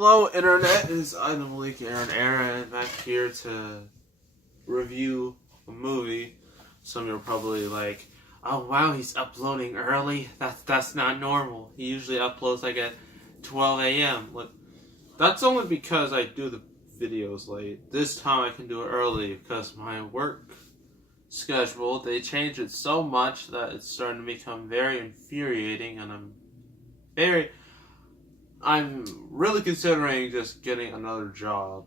Hello Internet, it's I'm Malik Aaron back here to review a movie. Some of you are probably like, oh wow, he's uploading early? That's not normal. He usually uploads like at 12 a.m. Look, that's only because I do the videos late. This time I can do it early because my work schedule, they changed it so much that it's starting to become very infuriating, and I'm really considering just getting another job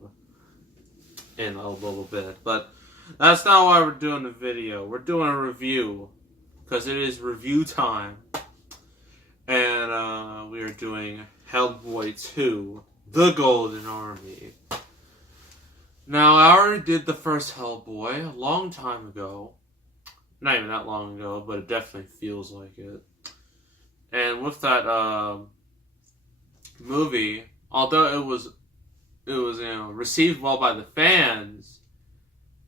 in a little bit, but that's not why we're doing the video. We're doing a review, because it is review time, and we are doing Hellboy 2, The Golden Army. Now, I already did the first Hellboy a long time ago. Not even that long ago, but it definitely feels like it. And with that, movie, although it was received well by the fans,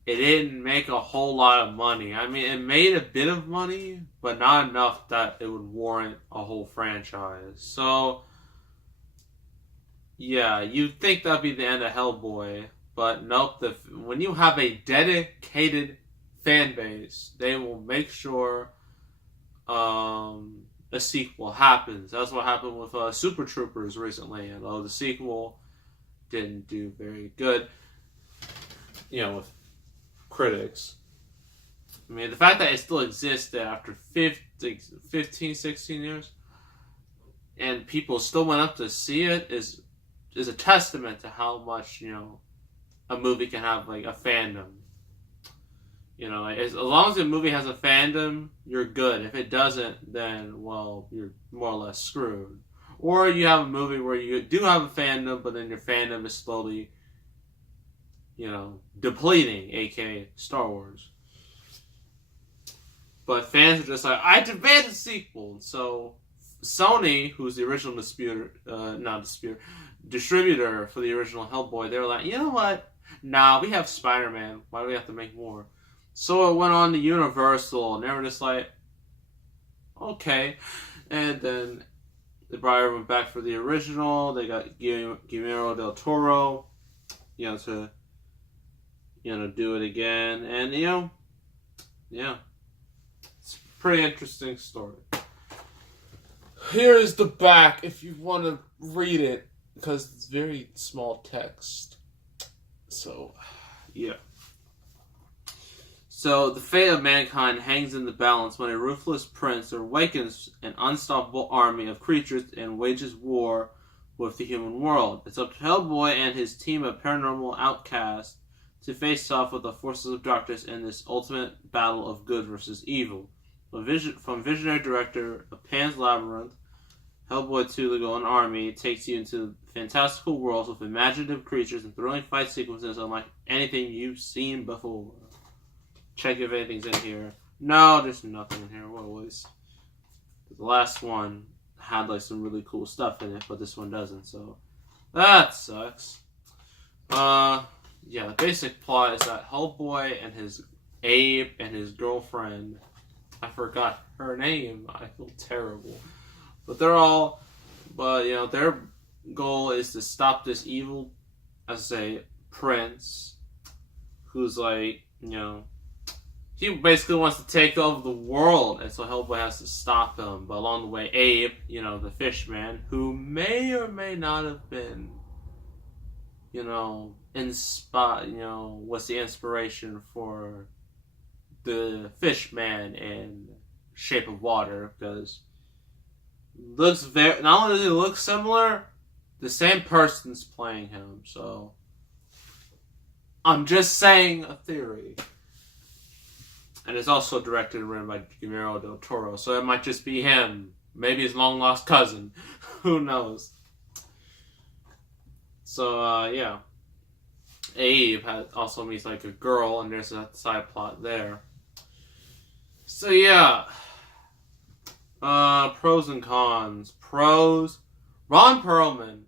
it didn't make a whole lot of money. I mean, it made a bit of money, but not enough that it would warrant a whole franchise. So, yeah, you'd think that'd be the end of Hellboy, but nope. When you have a dedicated fan base, they will make sure a sequel happens. That's what happened with Super Troopers recently, although the sequel didn't do very good, with critics. I mean, the fact that it still exists after 15, 16 years, and people still went up to see it is a testament to how much, a movie can have, like, a fandom. As long as a movie has a fandom, you're good. If it doesn't, then, well, you're more or less screwed. Or you have a movie where you do have a fandom, but then your fandom is slowly, depleting, aka Star Wars. But fans are just like, I demand a sequel. So Sony, who's the original distributor for the original Hellboy, they were like, you know what? Nah, we have Spider-Man. Why do we have to make more? So it went on to Universal, and they were just like, okay. And then they brought everyone back for the original. They got Guillermo del Toro, to, do it again. And, yeah. It's a pretty interesting story. Here is the back if you want to read it, because it's very small text. So, yeah. So, the fate of mankind hangs in the balance when a ruthless prince awakens an unstoppable army of creatures and wages war with the human world. It's up to Hellboy and his team of paranormal outcasts to face off with the forces of darkness in this ultimate battle of good versus evil. From visionary director of Pan's Labyrinth, Hellboy 2, The Golden Army takes you into fantastical worlds with imaginative creatures and thrilling fight sequences unlike anything you've seen before. Check if anything's in here. No, there's nothing in here. What was? The last one had like some really cool stuff in it, but this one doesn't, so that sucks. Yeah, the basic plot is that Hellboy and his Abe and his girlfriend, I forgot her name. I feel terrible. But their goal is to stop this evil, as I say, prince, who's like, he basically wants to take over the world, and so Hellboy has to stop him. But along the way, Abe, the fish man, who may or may not have been, was the inspiration for the fish man in Shape of Water, because not only does he look similar, the same person's playing him. So I'm just saying a theory. And it's also directed and written by Guillermo del Toro, so it might just be him. Maybe his long-lost cousin. Who knows? So, yeah. Abe also meets, like, a girl, and there's a side plot there. So, yeah. Pros and cons. Pros. Ron Perlman.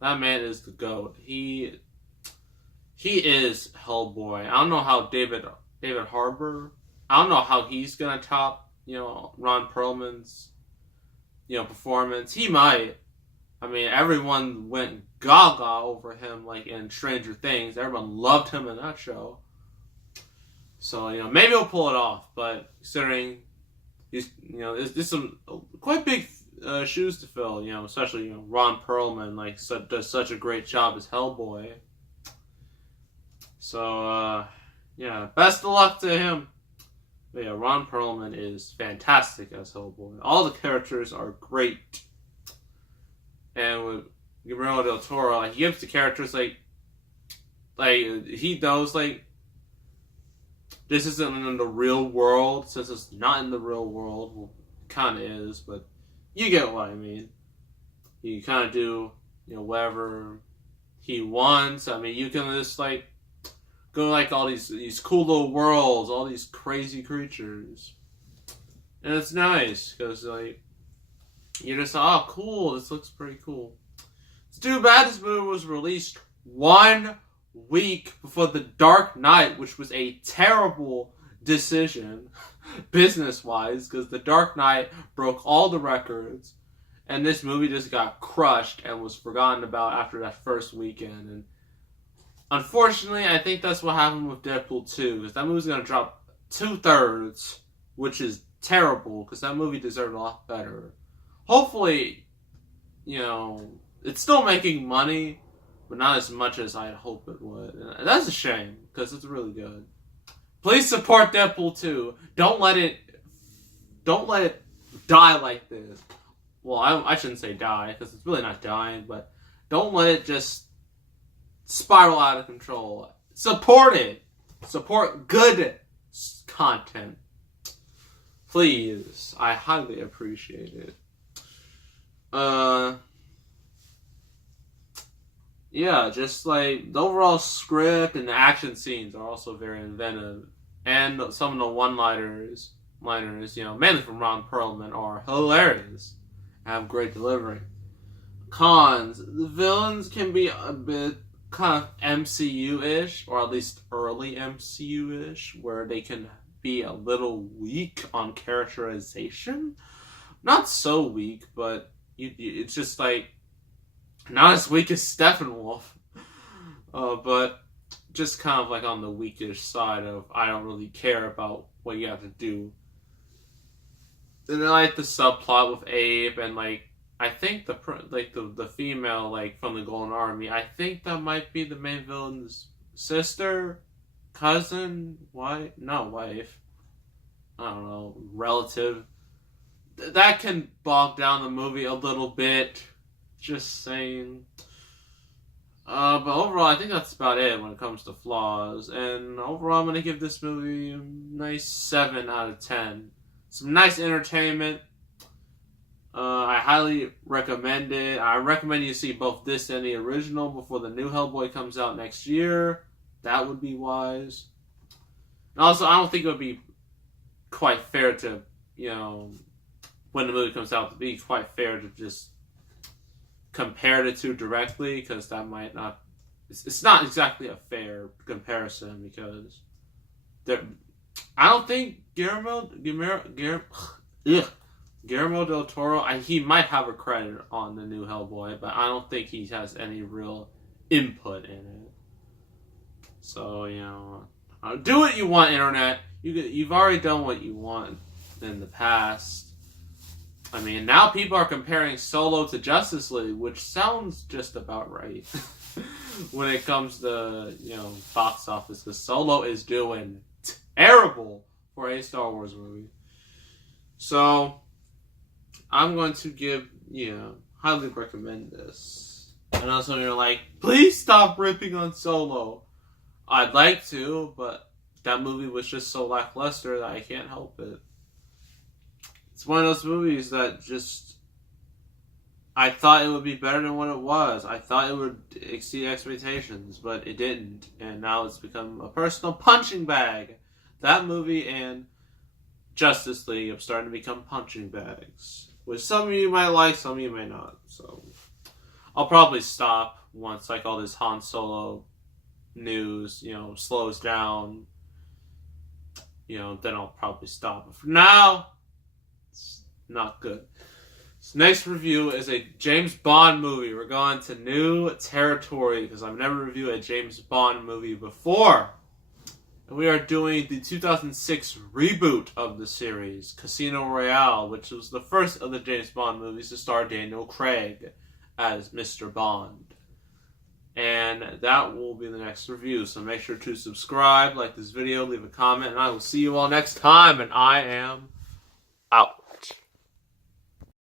That man is the GOAT. He is Hellboy. I don't know how David Harbour, I don't know how he's gonna top, Ron Perlman's, performance. He might. I mean, everyone went gaga over him, like in Stranger Things. Everyone loved him in that show. So, maybe he'll pull it off. But considering there's some quite big shoes to fill. Especially Ron Perlman, does such a great job as Hellboy. So, best of luck to him. But yeah, Ron Perlman is fantastic as Hellboy. All the characters are great. And with Guillermo del Toro, he gives the characters he knows this isn't in the real world, since it's not in the real world. Well, it kind of is, but you get what I mean. You kind of do whatever he wants. I mean, you can just go all these cool little worlds, all these crazy creatures, and it's nice because you're just oh cool, this looks pretty cool. It's too bad this movie was released 1 week before The Dark Knight, which was a terrible decision business wise because The Dark Knight broke all the records, and this movie just got crushed and was forgotten about after that first weekend. And unfortunately, I think that's what happened with Deadpool 2, because that movie's going to drop 2/3, which is terrible, because that movie deserved a lot better. Hopefully, it's still making money, but not as much as I'd hope it would. And that's a shame, because it's really good. Please support Deadpool 2. Don't let it die like this. Well, I shouldn't say die, because it's really not dying, but don't let it just spiral out of control. Support it. Support good content. Please. I highly appreciate it. Just the overall script and the action scenes are also very inventive. And some of the one-liners, mainly from Ron Perlman, are hilarious. Have great delivery. Cons. The villains can be a bit kind of MCU-ish, or at least early MCU-ish, where they can be a little weak on characterization. Not so weak, but it's just not as weak as Steppenwolf, but just kind of on the weakish side of I don't really care about what you have to do. And then the subplot with Abe and I think the female from the Golden Army, I think that might be the main villain's sister, cousin, wife. I don't know, relative. That can bog down the movie a little bit. Just saying. But overall, I think that's about it when it comes to flaws. And overall, I'm going to give this movie a nice 7 out of 10. Some nice entertainment. I highly recommend it. I recommend you see both this and the original before the new Hellboy comes out next year. That would be wise. And also, I don't think it would be quite fair to, when the movie comes out, to be quite fair to just compare the two directly, because that might not... It's not exactly a fair comparison, because I don't think Guillermo del Toro, he might have a credit on the new Hellboy, but I don't think he has any real input in it. So, do what you want, Internet. You've already done what you want in the past. I mean, now people are comparing Solo to Justice League, which sounds just about right when it comes to, box office, because Solo is doing terrible for a Star Wars movie. So, I'm going to give, highly recommend this. And also you're please stop ripping on Solo. I'd like to, but that movie was just so lackluster that I can't help it. It's one of those movies that just... I thought it would be better than what it was. I thought it would exceed expectations, but it didn't. And now it's become a personal punching bag. That movie and Justice League are starting to become punching bags. Which some of you might like, some of you may not. So I'll probably stop once all this Han Solo news, slows down. Then I'll probably stop. But for now, it's not good. So next review is a James Bond movie. We're going to new territory because I've never reviewed a James Bond movie before. And we are doing the 2006 reboot of the series, Casino Royale, which was the first of the James Bond movies to star Daniel Craig as Mr. Bond. And that will be the next review. So make sure to subscribe, like this video, leave a comment, and I will see you all next time. And I am out.